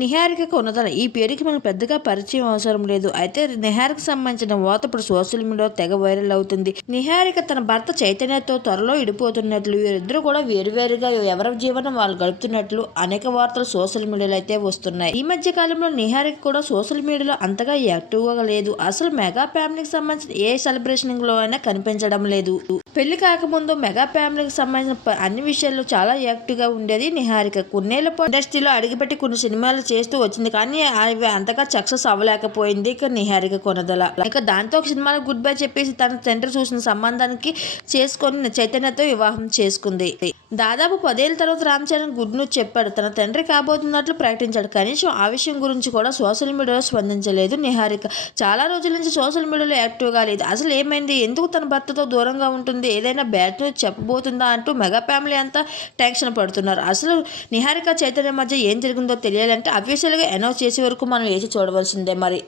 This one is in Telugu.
నిహారిక కొనదల ఈ పేరుకి మనకు పెద్దగా పరిచయం అవసరం లేదు. అయితే నిహారిక సంబంధించిన వార్త ఇప్పుడు సోషల్ మీడియాలో తెగ వైరల్ అవుతుంది. నిహారిక తన భర్త చైతన్యతో త్వరలో ఇడిపోతున్నట్లు వీరిద్దరూ కూడా వేరువేరుగా ఎవరి జీవనం వాళ్ళు గడుపుతున్నట్లు అనేక వార్తలు సోషల్ మీడియాలో అయితే వస్తున్నాయి. ఈ మధ్య కాలంలో నిహారిక కూడా సోషల్ మీడియాలో అంతగా యాక్టివ్గా లేదు. అసలు మెగా ఫ్యామిలీకి సంబంధించిన ఏ సెలబ్రేషన్లో అయినా కనిపించడం లేదు. పెళ్ళి కాకముందు మెగా ఫ్యామిలీకి సంబంధించిన అన్ని విషయాల్లో చాలా యాక్టివ్గా ఉండేది నిహారిక. కొన్నేళ్ళ ఇండస్ట్రీలో అడిగిపెట్టి కొన్ని సినిమాలు చేస్తూ వచ్చింది కానీ అవి అంతగా సక్సెస్ అవ్వలేకపోయింది ఇక నిహారిక కొనదల. ఇక దాంతో ఒక సినిమాలో గుడ్ బై చెప్పేసి తన తండ్రి చూసిన సంబంధానికి చేసుకొని చైతన్యతో వివాహం చేసుకుంది. దాదాపు పదేళ్ళ తర్వాత రామ్ చరణ్ గుడ్ న్యూస్ చెప్పాడు. తన తండ్రి కాబోతున్నట్లు ప్రకటించాడు. కనీసం ఆ విషయం గురించి కూడా సోషల్ మీడియాలో స్పందించలేదు నిహారిక. చాలా రోజుల నుంచి సోషల్ మీడియాలో యాక్టివ్గా లేదు. అసలు ఏమైంది? ఎందుకు తన భర్తతో దూరంగా ఉంటుంది? ఏదైనా బ్యాడ్ న్యూస్ చెప్పబోతుందా అంటూ మెగా ఫ్యామిలీ అంతా టెన్షన్ పడుతున్నారు. అసలు నిహారిక చైతన్య మధ్య ఏం జరిగిందో తెలియాలంటే అఫీషియల్గా అనౌన్స్ చేసే వరకు మనం వేసి చూడవలసిందే మరి.